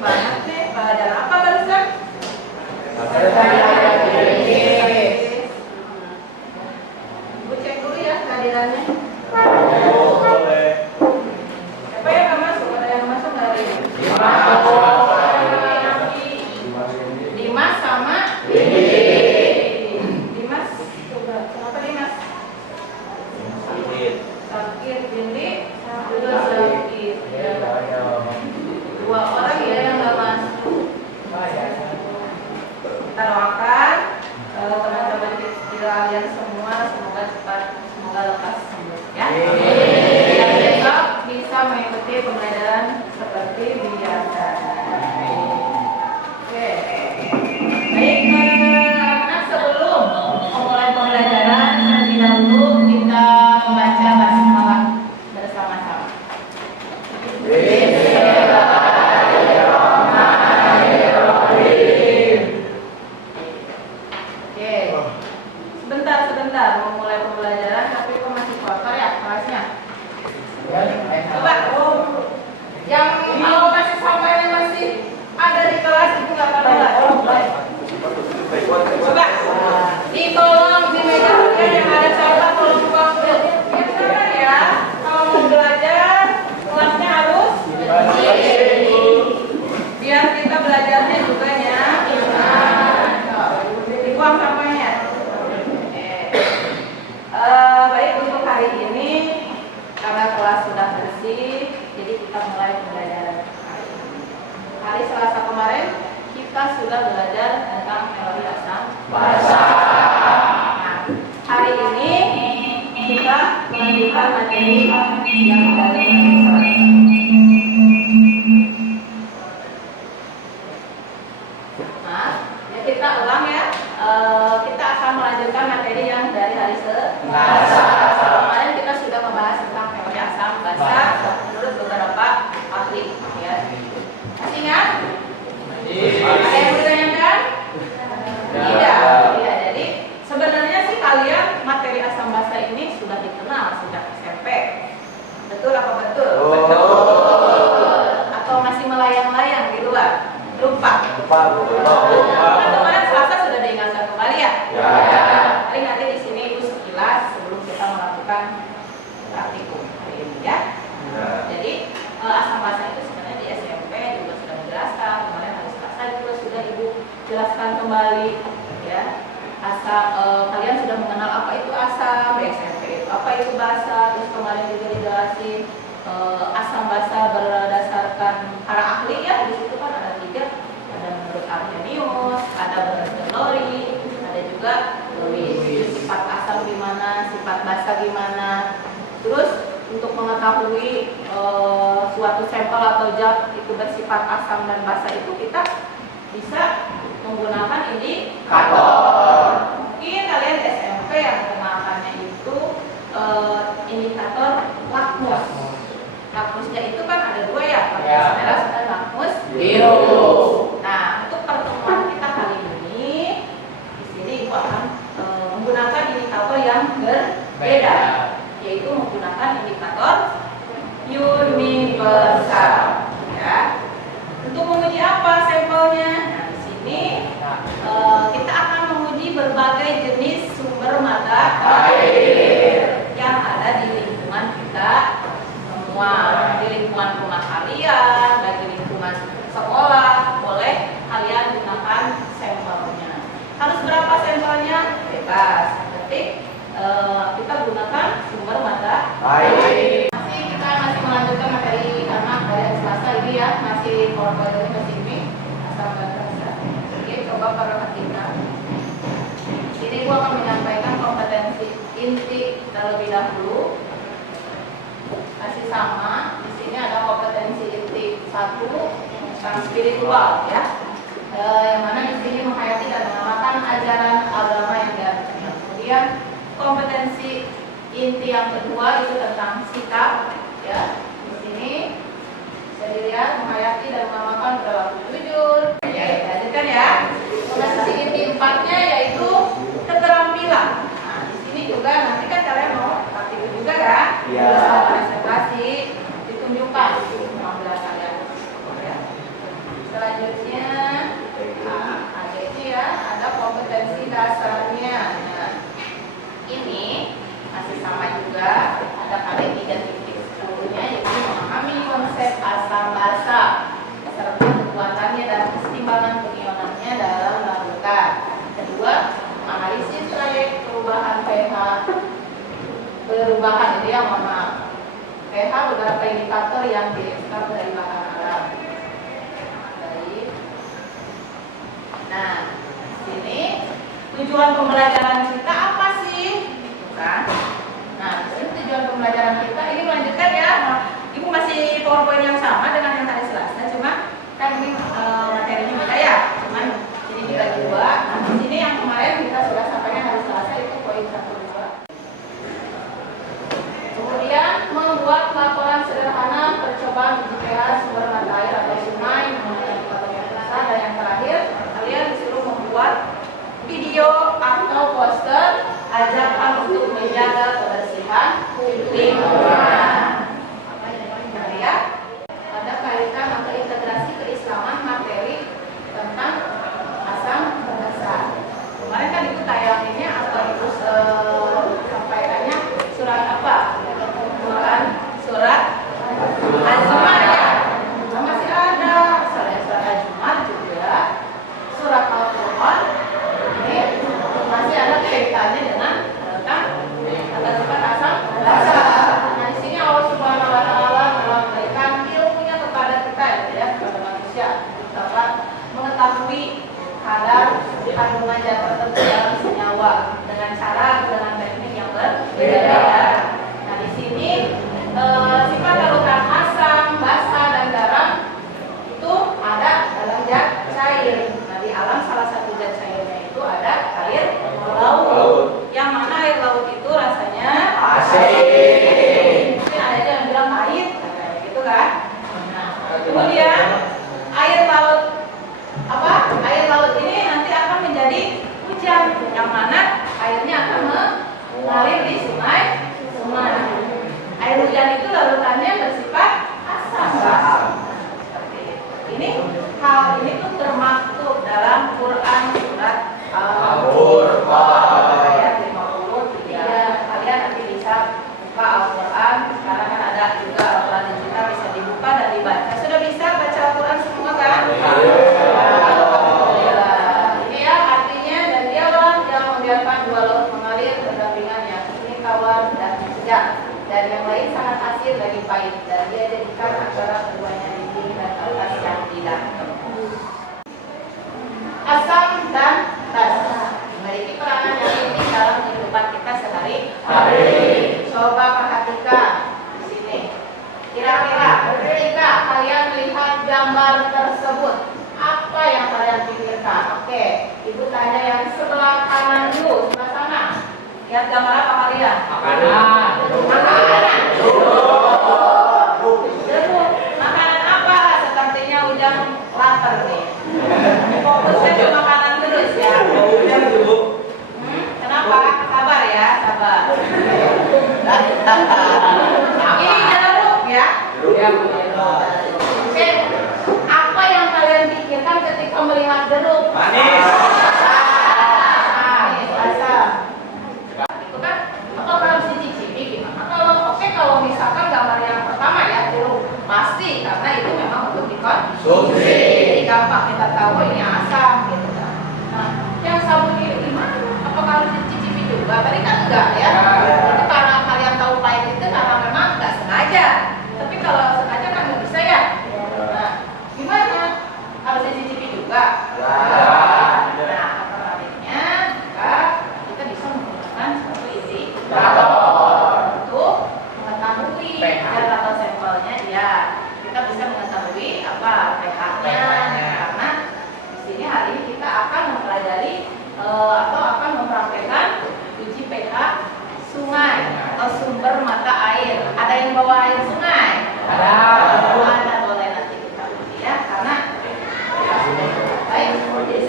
banget nih. Pelajaran apa barusan? Ibu cek dulu ya kehadirannya. Boleh. Siapa yang nggak masuk? Ada yang masuk nggak hari ini? Dimas sama Dimas. Coba, kenapa Dimas? Sakit, Bindi juga sakit. Dua orang ya yang nggak masuk. Kita doakan teman-teman kalian semua semoga cepat, semoga lekas sembuh ya. Dan besok bisa mengikuti pembelajaran seperti biasa. Oke. Baik, anak sebelum memulai pembelajaran terlebih dahulu kita membaca basmalah bersama-sama. Sebentar mau mulai pembelajaran tapi kok masih kotor ya kelasnya. Coba yang mau kasih sampainya masih ada di kelas itu nggak apa-apa. Coba ditolong di meja kerja yang ada sampah tolong buang biasa ya. Kalau mau belajar kelasnya harus biar kita belajarnya juga ya. Dibuang sampahnya. Baik, untuk hari ini karena kelas sudah bersih, jadi kita mulai pembelajaran hari ini. Hari Selasa kemarin kita sudah belajar tentang melodi asam basa. Nah, hari ini kita melanjutkan materi yang dari Selasa. Nah, ya kita ulang ya. Kita akan melanjutkan materi yang dari hari Selasa. Kemarin kita sudah membahas tentang melodi asam basa menurut beberapa ahli. Ya. Masih ingat? Ada yang ditanyakan? Tidak. Ya, jadi sebenarnya sih kalian materi asam basa ini sudah dikenal sejak SMP. Betul apa betul? Betul. Atau masih melayang-layang di luar? Lupa. Kemarin Selasa sudah diingatkan kembali ya? Ya. Paling nanti di sini Ibu sekilas sebelum kita melakukan praktikum hari ini ya. Jadi asam basa itu sebenarnya di SMP juga sudah dijelaskan. Kemarin hari Selasa juga sudah Ibu jelaskan kembali ya. Asam kalian sudah mengenal apa itu asam di SMP itu, apa itu basa. Terus kemarin juga dijelasin asam basa berdasarkan para ahli ya. Di situ kan ada 3, ada menurut Arrhenius, ada menurut Lori, ada juga Lewis. Sifat asam gimana, sifat basa gimana. Terus untuk mengetahui suatu sampel atau zat itu bersifat asam dan basa itu kita bisa menggunakan indikator. Mungkin kalian di SMP yang mengenalkannya itu indikator lakmus. Lakmusnya itu kan ada 2 ya, lakmus merah dan lakmus biru. Nah, untuk pertemuan kita kali ini di sini Ibu akan menggunakan indikator yang berbeda, yaitu menggunakan indikator universal. Ya. Untuk menguji apa sampelnya? Nah, di sini kita akan menguji berbagai jenis sumber mata air yang ada di lingkungan kita semua, di lingkungan rumah kalian, dan di lingkungan sekolah. Boleh kalian gunakan sampelnya. Harus berapa sampelnya? Bebas. Ketik kita gunakan sumber mata air. Masih melanjutkan materi karena hari Selasa ini ya masih pelajarannya masih ini asam basa. Oke, coba perhatikan. Ini gua akan menyampaikan kompetensi inti terlebih dahulu. Masih sama. Di sini ada kompetensi inti 1 tentang spiritual ya. Yang mana di sini menghayati dan mengamalkan ajaran agama yang dianut. Kemudian kompetensi inti yang kedua itu tentang sikap ya. Di sini bisa dilihat menghayati dan mengamalkan perilaku jujur. Ya, lanjutkan ya. Kompetensi inti 4-nya yaitu keterampilan. Nah, di sini juga nanti kan kalian mau praktik juga ya. Presentasi ditunjukkan penampilan kalian. Ya. Selanjutnya ADC ya, ada kompetensi dasarnya. Nah, ini masih sama juga, ada pada 3.10-nya, yaitu memahami konsep asam basa serta kekuatannya dan keseimbangan penionannya dalam larutan. Kedua, analisis trayek perubahan pH, perubahan itu ya, mohon maaf, pH beberapa indikator yang diekstrak dari bahan alam. Baik. Nah, sini tujuan pembelajaran kita apa sih? Bukan? Nah, ini tujuan pembelajaran kita, ini melanjutkan ya. Ibu masih PowerPoint yang sama dengan yang hari Selasa, cuma kan ini materinya beda ya. Cuman ini dibagi dua. Nah, di sini yang kemarin kita sudah sampaikan hari Selasa itu poin 1-2. Kemudian membuat laporan sederhana percobaan uji pH sumber mata air atau sungai menggunakan indikator yang besar. Dan yang terakhir, kalian disuruh membuat video atau poster ajakan untuk menjaga kebersihan lingkungan. Ya, ada kaitan atau integrasi keislaman materi tentang asam basa. Kemarin kan itu tayangannya atau itu sampaikannya surat apa? Quran surat Az-Zumar ya. Nah, masih ada selain surat Az-Zumar juga surat Al-Quran. Ini masih ada kaitannya dengan tentang sifat asam basa. Nah, di sini Allah Subhanahu wa taala memberikan ilmunya kepada kita ya, kepada manusia dapat mengetahui kadar kandungan zat tertentu dalam senyawa dengan teknik yang berbeda. Nah, di sini sifat larutan asam, basa dan garam itu ada dalam zat cair. Nah, di alam salah satu zat cairnya itu ada air laut. Yang mana air laut itu rasanya asin. Mungkin ada yang bilang pahit, gitu kan? Nah, kemudian air laut Air laut ini nanti akan menjadi hujan, yang mana airnya akan mengalir di sungai. Air hujan itu larutannya bersifat asam. Seperti ini. Hal ini tuh termaktub dalam Quran surat Al-Furqan ayat 53. Kalian nanti bisa buka Al-Quran. Sekarang kan ada juga Al-Quran digital, bisa dibuka dan dibaca. Sudah bisa baca Al-Quran semua kan? Ini ya artinya, dan dialah yang membiarkan dua laut mengalir berdampingannya. Ini tawar dan sejak. Dan yang lain sangat asin lagi pahit. Dan dia jadikan antara keduanya dinding dan atas yang tidak. Asam dan basa memiliki peranan yang penting dalam kehidupan kita sehari-hari. Coba perhatikan di sini. Kira-kira ketika kalian melihat gambar tersebut, apa yang kalian pikirkan? Oke, ibu tanya yang sebelah kanan dulu, sebelah sana. Lihat gambar apa kalian? Makanan. Makanan apa? Sepertinya Ujang lapar nih. Fokusnya ke makanan terus ya. Kenapa? Sabar ya, sabar. Ini jeruk ya. Oke, apa yang kalian pikirkan ketika melihat jeruk? Manis. Asam. Itu kan, atau harus dicicipi gimana? Kalau misalkan gambar yang pertama ya, jeruk pasti karena itu memang untuk dikonsumsi. Jadi gampang kita tahu ini asam gitu kan. Nah, yang sabun ini gimana? Apakah harus dicicipi juga? Tadi kan enggak ya. Itu karena kalian tahu pahit itu karena memang nggak sengaja. Tapi kalau sengaja kan nggak bisa ya. Nah, gimana? Harus dicicipi juga. Nah, alternatifnya jika kita bisa menggunakan satu indikator untuk mengetahui zat atau sampelnya dia. Kita bisa mengetahui apa pH-nya, karena di sini hari ini kita akan mempelajari atau akan mempraktekkan uji pH sungai atau sumber mata air. Ada yang bawa air sungai? Ada. Boleh nanti kita uji ya, karena baik. Jadi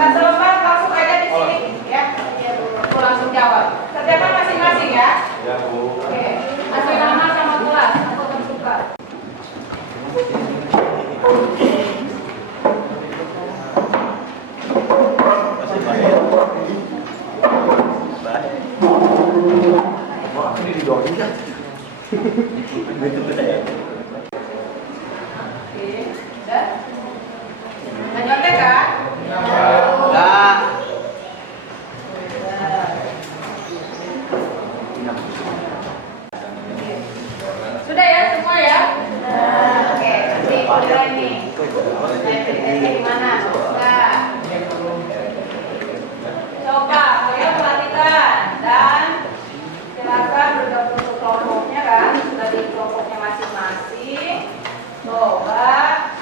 Tak selesai langsung aja di sini ya. Bu langsung jawab. Kerjakan masing-masing ya. Ya, Bu. Oke. Kasih nama sama kelas. Aku terbuka. Masih baik. Baik. Wah, ini didorong kan? Begitu beda ya. Oke. Udah. Nggak nyontek kan? Enggak. Sudah ya semua ya? Oke, nanti mulai nih. Saya di mana? Nah. Coba kalian perhatikan dan silakan bergabung ke kelompoknya kan, sudah di kelompoknya masing-masing. Coba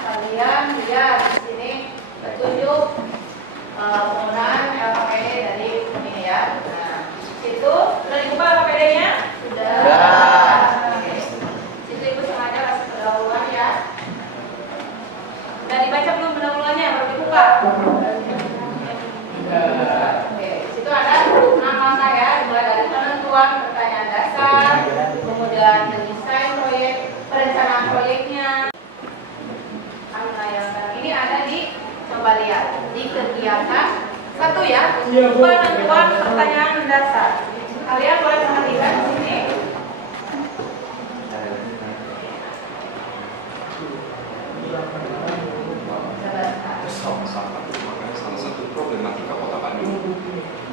kalian lihat di sini petunjuk penggunaan LKPD dari ini ya. Nah, situ sudah dibuka LKPD-nya? Sudah. Oke. Situ ibu sengaja kasih pendahuluan ya. Sudah dibaca belum pendahuluannya? Baru dibuka. Oke, situ ada 6 langkah ya, mulai dari penentuan pertanyaan dasar, kemudian mendesain proyek, perencanaan proyeknya. Ini ada di, coba lihat di kegiatan 1 ya, penentuan pertanyaan dasar. Kalian boleh perhatikan di sini. Sampah merupakan salah satu problematika Kota Bandung.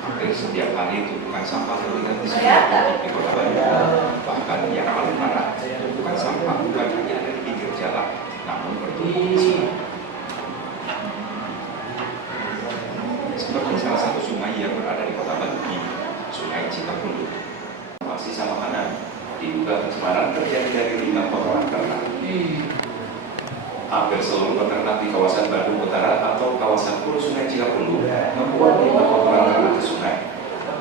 Hampir setiap hari tumpukan sampah terlihat di sekitar di Kota Bandung. Bahkan yang paling parah, tumpukan sampah bukan hanya ada di pinggir jalan, namun bertumpuk di sini. Seperti salah satu sungai yang berada di Kota Bandung ini, Sungai Cikapundung. Sisa makanan diduga pencemaran terjadi dari limbah kotoran ternak. Hampir seluruh peternak di kawasan Bandung Utara atau kawasan hulu Sungai Cikapundung membuang limbah kotoran ternak ke sungai.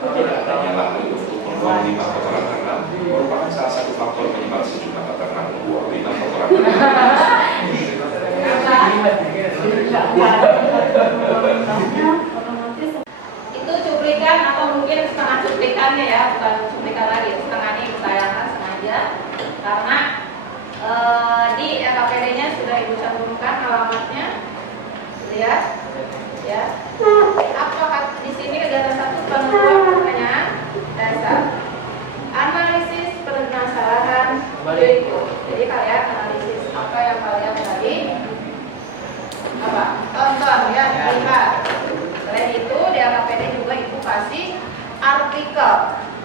Tidak adanya lahan untuk membuang limbah kotoran ternak merupakan salah satu faktor penyebab sejumlah peternak membuang limbah kotoran ternak. Itu cuplikan atau mungkin setengah cuplikannya ya, bukan cuplikan lagi, setengahnya ibu tayangkan sengaja karena di LKPD-nya sudah ibu cantumkan alamatnya, lihat ya. Apakah di sini kegiatan 1 penentuan pertanyaan dasar, analisis permasalahan berikut. Jadi kalian analisis apa yang kalian tadi apa tonton ya, lihat. Selain itu di LKPD juga ibu kasih artikel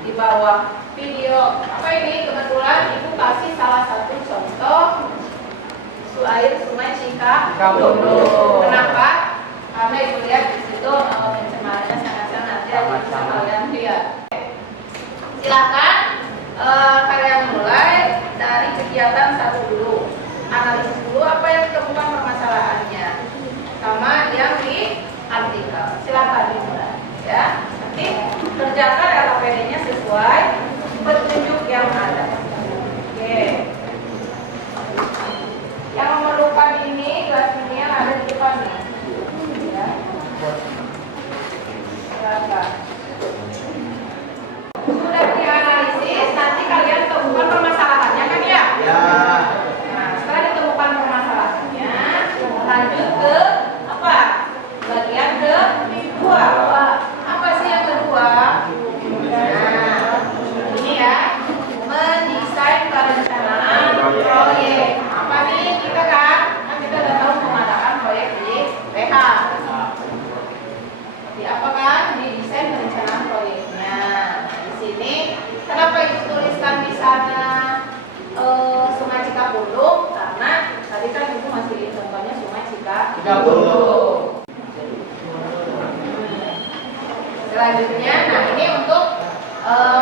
di bawah video. Apa ini? Kebetulan ibu kasih salah satu contoh air Sungai Cikapundung. Kenapa? Karena ibu lihat di situ pencemarannya sangat-sangat ya, bisa kalian lihat. Silakan kalian mulai dari kegiatan 1 dulu. Analisis dulu apa yang ditemukan permasalahannya, sama yang di artikel. Silakan dimulai ya. Nanti kerjakan LKPD-nya sesuai petunjuk yang ada. Oke. Yang memerlukan ini gelas ini yang ada di depan nih. Ya. Silakan. Sudah dianalisis, nanti kalian temukan permasalahannya kan ya? Ya. Nah, setelah ditemukan permasalahannya, lanjut ke apa? Bagian kedua. Apa sih yang kedua? Nah, ini ya, mendesain perencanaan proyek. Apa nih kita kan kita udah tahu pengadakan proyek di PH. Di apa kan? Di desain perencanaan proyeknya. Nah, di sini kenapa itu tuliskan di sana Sungai Cikapundung? Karena tadi kan itu masih contohnya Sungai Cikapundung. Selanjutnya, nah ini untuk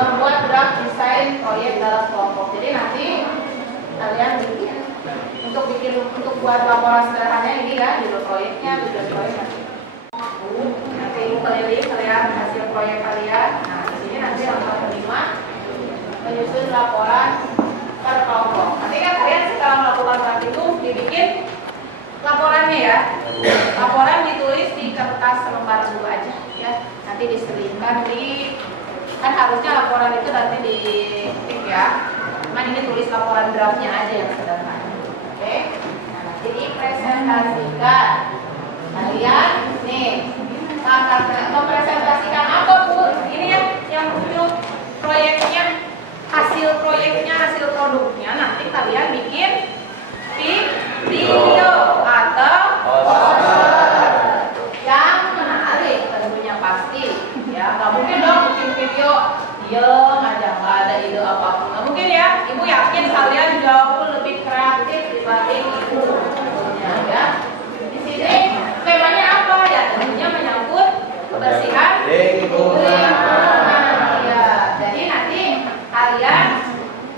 membuat draft desain proyek dalam kelompok. Jadi nanti kalian untuk buat laporan sederhananya ini ya, judul proyeknya, tujuan proyek nanti ibu keliling kalian hasil proyek kalian. Nah di sini nanti langkah kelima menyusun laporan per kelompok. Nanti kan kalian setelah melakukan praktikum dibikin laporannya ya. Laporan ditulis di kertas lembar dulu aja ya. Nanti diselipkan di, kan harusnya laporan itu nanti di ketik ya. Cuman ini tulis laporan draftnya aja yang sederhana. Oke. Nah, nanti dipresentasikan. Kalian nih mempresentasikan apa Bu? Ini ya yang untuk proyeknya, hasil proyeknya, hasil produknya nanti kalian bikin di video atau yang menarik tentunya pasti ya. Nggak mungkin dong bikin video diem aja nggak ada ide apapun, nggak mungkin ya. Ibu yakin kalian jauh lebih kreatif dibanding ibu tentunya ya. Di sini temanya apa ya? Tentunya menyangkut kebersihan lingkungan ya. Jadi nanti kalian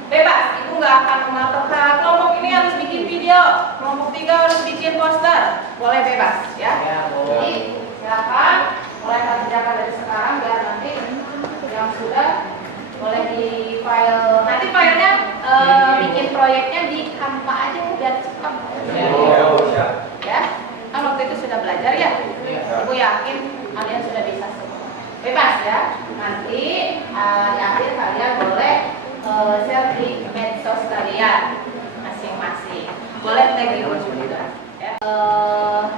bebas, ibu nggak akan mengatakan kelompok ini harus bikin video, kelompok 3 harus bikin poster, boleh bebas ya. Jadi silakan mulai kerjakan dari sekarang biar nanti yang sudah boleh di file, nanti filenya bikin proyeknya di Canva aja biar cepat ya. Kan waktu itu sudah belajar ya, ibu yakin kalian sudah bisa semua, bebas ya. Nanti di akhir kalian boleh share di medsos kalian masing-masing, boleh tag ibu juga ya.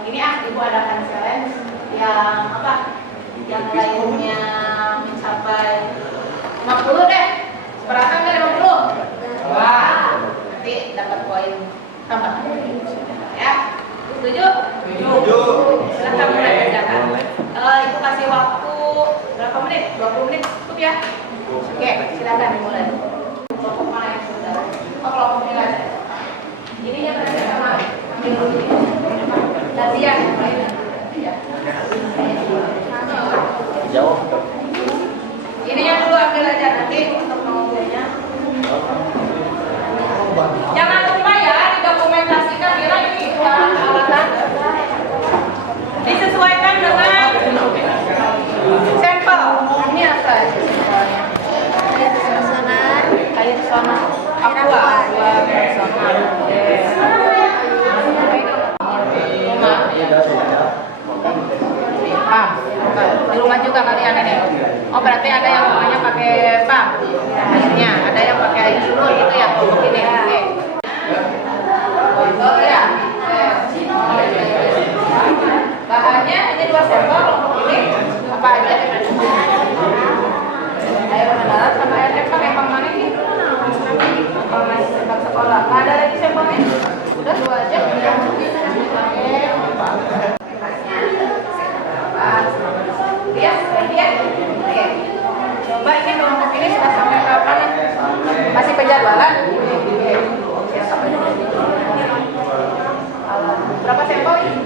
Ini ibu adakan challenge yang apa, yang lainnya mencapai 50 deh, seberapa nggak 50? Wah, nanti dapat poin tambah ya. Setuju? Silahkan mulai kerjakan. Ibu kasih waktu berapa menit? 20 menit cukup ya? Oke, silakan dimulai. Kelompok mana yang sudah? Oh, kelompok ini ada. Ini yang tadi sama ambil dulu. Gantian yang lain. Ya. Jauh. Ini yang dulu ambil aja nanti untuk mengukurnya. Jangan lupa ya didokumentasikan kira ini alatan. Disesuaikan dengan sampel. Ini apa sampelnya? Air sono, aqua, di rumah juga kalian ini. Oh berarti ada yang rumahnya pakai pump airnya, ada yang pakai air sumur gitu ya, begini. Oke. Oh ya. Bahannya ini 2 sampel ini apa aja? Air mineral sama air tepang, yang mana ini? Kalau masih sampel sekolah, nggak ada lagi sampelnya? Udah 2 aja. Ya, oke. Coba ini kelompok ini sudah sampai kapan? Masih penjadwalan? Oke, sampai berapa sampel ini?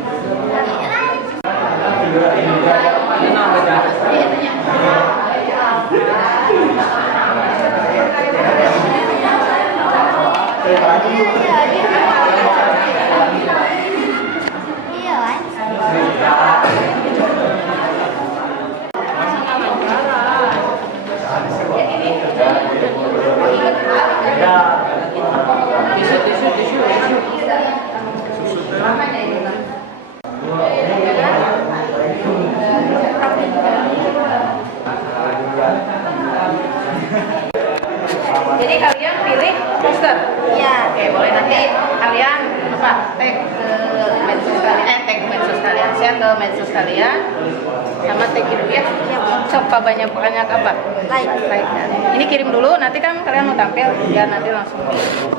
Jadi kalian pilih poster. Iya. Oke, boleh nanti kalian apa? Tag ke medsos kalian, tag ke medsos kalian, share ke medsos kalian, sama tag itu ya. Sok banyak apa? Like. Ini kirim dulu, nanti kan kalian mau tampil, biar nanti langsung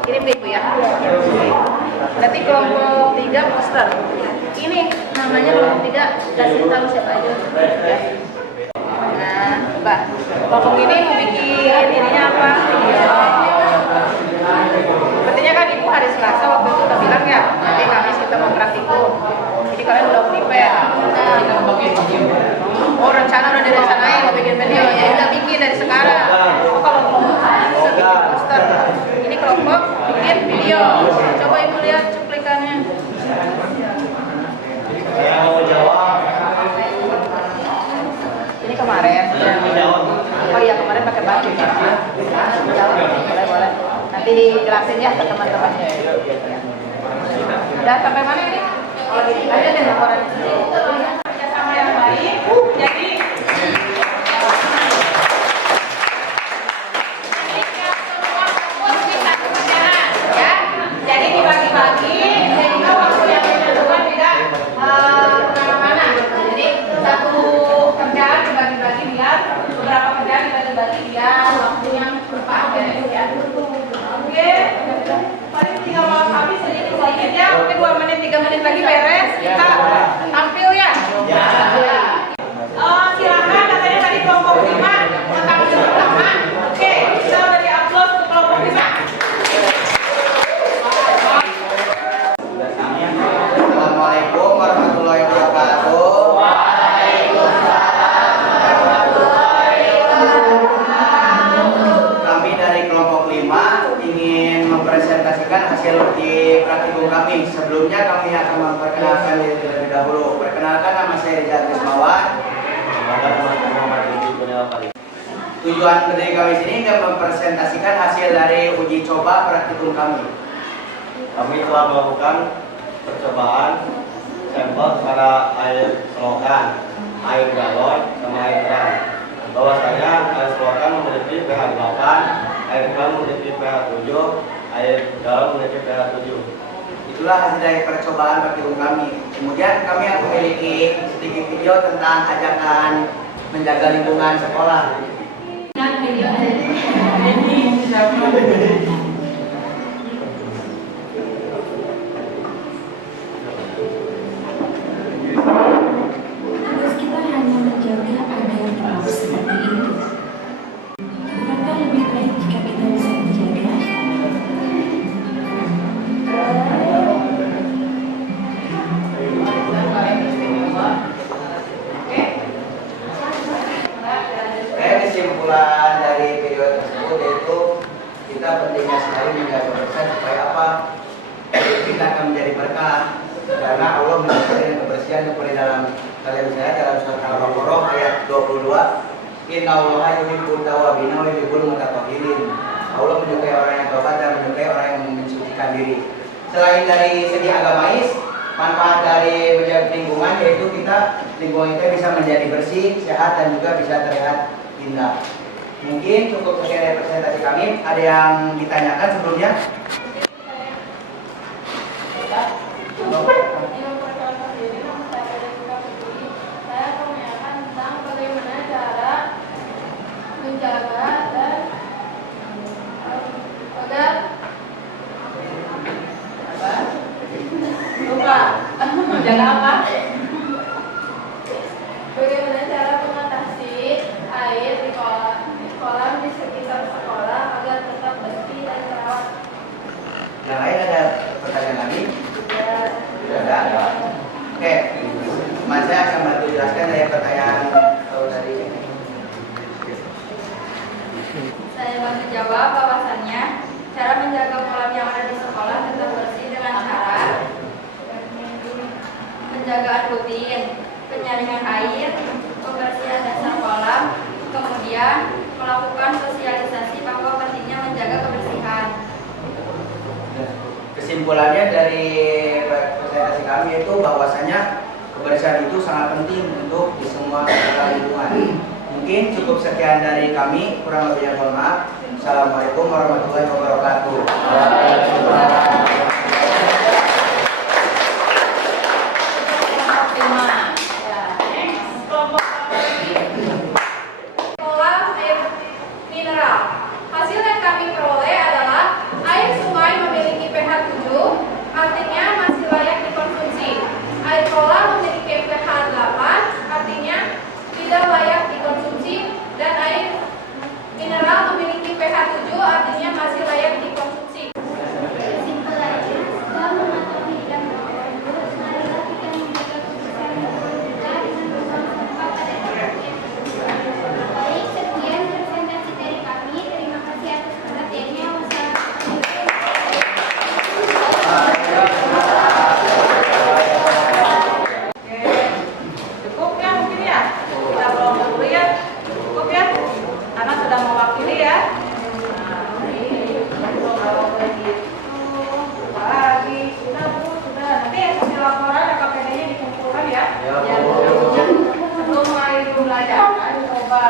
kirim ke ibu ya. Berarti kelompok 3 poster. Ini namanya kelompok 3, kasih tahu siapa aja. Ya. Nah, Mbak, kelompok ini mau bikin ininya apa? Sepertinya kan ibu hari Selasa waktu itu udah bilang ya, nanti Kamis kita mau praktikum. Jadi kalian udah prepare. Oh, rencana udah direncanain mau bikin video, ya udah bikin dari sekarang. Oh, kalau kelompok bisa bikin poster. Ini kelompok bikin video. Coba ibu lihat cuplikannya. Ini kemarin. Oh iya, kemarin pakai baju ya. Boleh. Nanti dijelasin ya ke teman-temannya. Udah sampai mana ini? Kalau gitu aja deh laporan itu. Kerjasama yang baik. Jadi semua fokus di satu kerjaan, ya. Jadi dibagi-bagi sehingga waktu yang dibutuhkan tidak kemana-mana. Jadi satu kerjaan dibagi-bagi biar beberapa kerjaan dibagi-bagi biar waktunya berpakai, ya. Oke, paling tinggal habis sedikit ya, mungkin 2 menit 3 menit lagi beres, kita tampil ya. Silakan katanya tadi kelompok 5 tentang pertama. Oke, kita udah di-upload ke kelompok 5. Assalamualaikum warahmatullahi wabarakatuh. Kami dari kelompok 5 ingin mempresentasikan hasil uji praktikum kami. Sebelumnya kami akan memperkenalkan diri terlebih dahulu. Perkenalkan, nama saya Rizal Kismawan. Tujuan berdiri kami sini ingin mempresentasikan hasil dari uji coba praktikum kami. Kami telah melakukan percobaan sampel pada air selokan, air galon, sama air drum. Bahwasanya air selokan memiliki pH 8, air drum memiliki pH 7, air galon memiliki pH 7. Itulah hasil dari percobaan praktikum kami. Kemudian kami akan memiliki sedikit video tentang ajakan menjaga lingkungan sekolah. Tugas kita hanya menjaga agar tetap seperti itu. Bukankah lebih baik jika kita bisa menjaga? Kesimpulan dari video tersebut yaitu kita pentingnya sekali menjaga kebersihan supaya apa? Kita akan menjadi berkah karena Allah menjadikan kebersihan seperti dalam kalian saya dalam surat Al-Baqarah ayat 22. Innallaha yuhibbut tawwabin wa yuhibbul mutatahhirin. Allah menyukai orang yang taubat dan menyukai orang yang mensucikan diri. Selain dari segi agamais, manfaat dari menjaga lingkungan yaitu lingkungan kita bisa menjadi bersih, sehat dan juga bisa terlihat indah. Mungkin cukup sekian dari presentasi kami. Ada yang ditanyakan sebelumnya? Saya akan menanyakan tentang bagaimana cara menjaga dan agar lupa menjaga apa? Bagaimana cara mengatasi air di kolam di sekitar sekolah agar tetap bersih dan terawat? Yang lain ada pertanyaan lagi? Tidak ada. Oke, Mas saya akan bantu jelaskan dari pertanyaan tadi. Saya bantu jawab bahwasannya cara menjaga kolam yang ada di sekolah tetap bersih dengan cara penjagaan rutin, penyaringan air, pembersihan dasar kolam, kemudian melakukan sosialisasi bahwa pentingnya menjaga kebersihan. Kesimpulannya dari presentasi kami itu bahwasanya kebersihan itu sangat penting untuk di semua lingkungan. Mungkin cukup sekian dari kami, kurang lebihnya mohon maaf. Assalamualaikum warahmatullahi wabarakatuh. Kolam air mineral. Hasil yang kami peroleh adalah air sungai memiliki pH 7, artinya masih layak dikonsumsi. Air kolam memiliki pH 8, artinya tidak layak dikonsumsi. Dan air mineral memiliki pH 7, artinya masih layak dikonsumsi. Kesimpulannya, pembelajaran, coba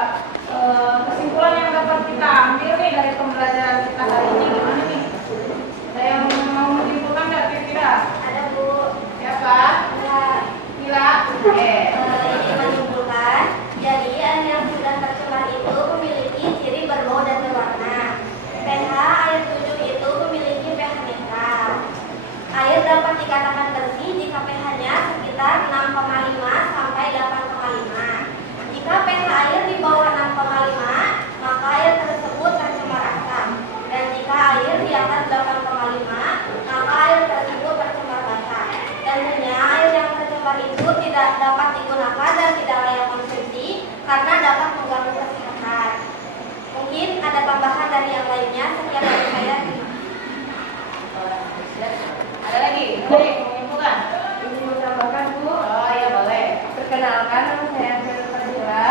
kesimpulan yang dapat kita ambil nih dari pembelajaran kita hari ini gimana nih? Ada yang mau menyimpulkan nggak kira-kira? Ada Bu. Siapa? Mila. Oke. Ini menyimpulkan, jadi air yang sudah tercemar itu memiliki ciri berbau dan berwarna. pH air tujuh itu memiliki pH netral. Air dapat dikatakan bersih jika pH-nya sekitar 6,5 sampai 8,5. Jika pH air di bawah 6,5, maka air tersebut tercemar asam. Dan jika air di atas 8,5, maka air tersebut tercemar basa. Tentunya air yang tercemar itu tidak dapat digunakan dan tidak layak konsumsi karena dapat mengganggu kesehatan. Mungkin ada tambahan dari yang lainnya. Sekian dari saya. Ada lagi? Mau menyimpulkan? Ingin menambahkan Bu, Oh iya boleh. perkenalkan nama saya Fira Fadila.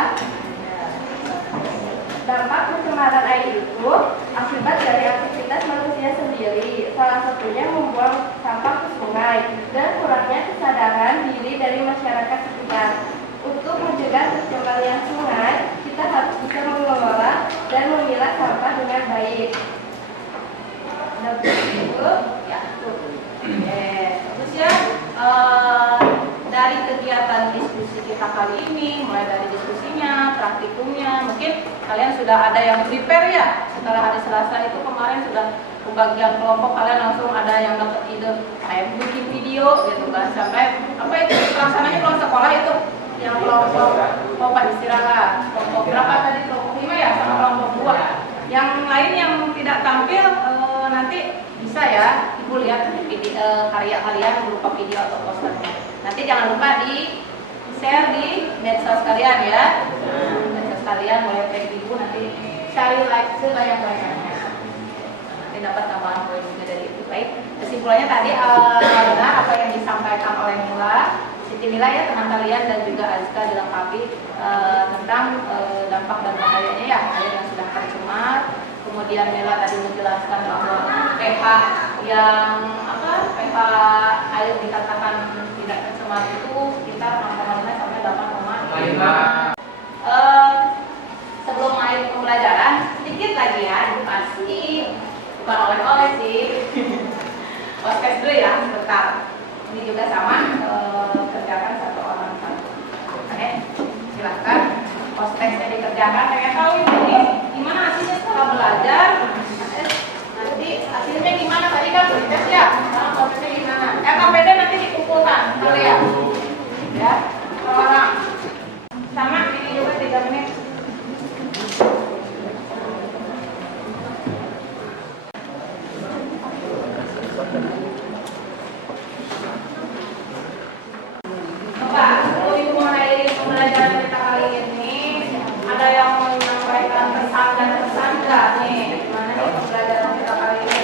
Dampak pencemaran air itu akibat dari aktivitas manusia sendiri. Salah satunya membuang sampah ke sungai dan kurangnya kesadaran diri dari masyarakat sekitar. Untuk mencegah tercemarnya sungai, kita harus bisa mengelola dan memilah sampah dengan baik. Dan begitu, Ya, tuh. Terus ya, dari kegiatan diskusi kita kali ini, mulai dari diskusinya, praktikumnya, mungkin kalian sudah ada yang prepare ya. Setelah hari Selasa itu kemarin sudah pembagian kelompok, kalian langsung ada yang dapat ide, saya bikin video gitu kan, sampai apa itu pelaksananya kalau sekolah itu yang kelompok istirahat, kelompok berapa tadi, kelompok 5 ya, sama kelompok 2. Yang lain yang tidak tampil nanti bisa ya Ibu lihat video, karya kalian berupa video atau posternya. Nanti jangan lupa di share di medsos kalian ya. Medsos kalian boleh tag Ibu, nanti cari like sebanyak-banyaknya. Nanti dapat tambahan poin juga dari itu. Baik, kesimpulannya tadi benar apa yang disampaikan oleh Siti Mila ya, teman kalian, dan juga Azka dilengkapi tentang dampak dan bahayanya ya air yang sudah tercemar. Kemudian Mila tadi menjelaskan bahwa pH yang pH air dikatakan tidak tercemar itu sekitar 6,5 sampai 8,5. Sebelum akhir pembelajaran sedikit lagi ya edukasi, bukan oleh-oleh sih. Podcast dulu ya sebentar. Ini juga sama, kerjakan satu orang satu. Oke, silakan. Postexnya dikerjakan. Pengen tahu ini gimana hasilnya setelah belajar? Nanti hasilnya gimana? Tadi kan tes ya. Sekarang postexnya gimana? KPD nanti dikumpulkan kalian. Ya, per orang. Sama ini juga 3 menit. Coba, sebelum mulai pembelajaran kita kali ini, ada yang mau menyampaikan pesan dan pesan nggak nih? Gimana nih pembelajaran kita kali ini?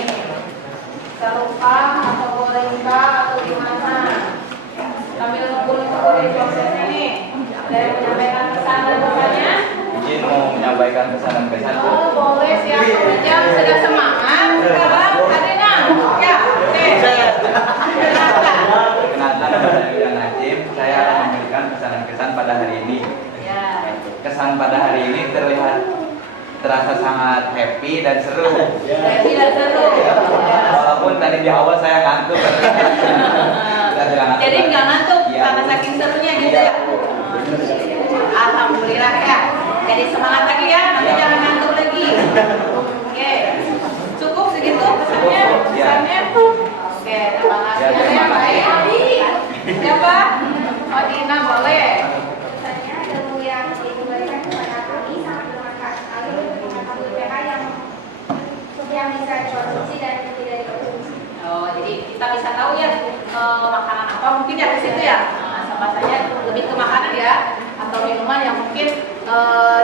Terlupa atau boleh enggak atau gimana? Sambil nunggu di prosesnya nih, ada yang menyampaikan pesan dan pesannya? Mungkin mau menyampaikan pesan dan pesan. Oh, boleh, siap. Jam sudah semangat. Sekarang adanya, ya, oke. Silakan. Perkenalkan, nama saya William Najib. Saya akan memberikan pesan dan kesan pada hari ini. Ya. Kesan pada hari ini terasa sangat happy dan seru. Happy dan seru. Ya. Walaupun tadi di awal saya ngantuk. Jadi nggak ngantuk Iya. karena saking serunya gitu ya. Alhamdulillah ya. Jadi semangat lagi ya, nanti jangan ngantuk lagi. Oke, cukup segitu pesannya. Pesannya. Oke, terima kasih. Ada yang baik? Siapa? Oh, Dina boleh. Misalnya ilmu yang diberikan kepada kami sangat bermanfaat sekali untuk mengetahui pH yang bisa dikonsumsi dan tidak dikonsumsi. Oh, jadi kita bisa tahu ya makanan apa mungkin ya ke situ ya. Bahasanya lebih ke makanan ya, atau minuman yang mungkin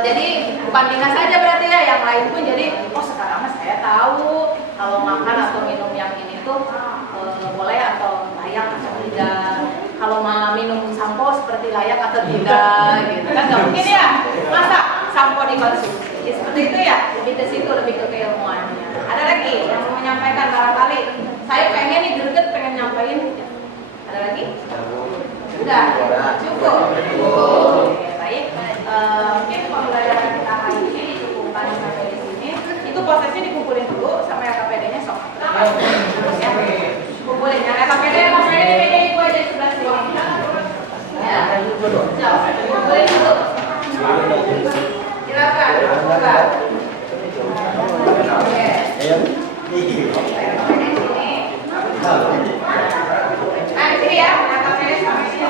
jadi bukan Dina saja berarti ya, yang lain pun jadi oh sekarang mas saya tahu kalau makan atau minum yang ini tuh boleh atau layak atau tidak, kalau malah minum sampo seperti layak atau tidak gitu kan, nggak mungkin ya masa sampo dikonsumsi ya, seperti itu ya, lebih ke situ, lebih ke keilmuannya. Ada lagi yang mau menyampaikan? Barangkali saya pengen nih greget pengen nyampain. Ada lagi? Sudah cukup. Oke, baik. mungkin pembelajaran kita hari ini dicukupkan sampai di sini. Itu prosesnya dikumpulin dulu sama LKPD-nya sok. Terus ya, kumpulin ya LKPD itu aja di sebelah sini. Ya, kumpulin dulu. Silakan, buka. Oke. Nah, di sini ya, LKPD sampai sini.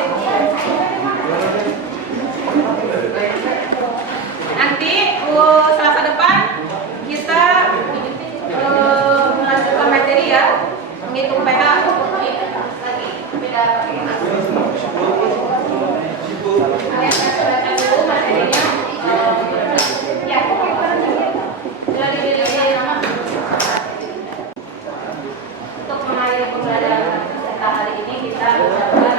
Nanti Selasa depan kita melanjutkan materi ya, menghitung PH lagi beda. Kalian baca dulu materinya. Ya, sudah dipilih nama. Untuk mengakhiri pembelajaran kita hari ini kita ucapkan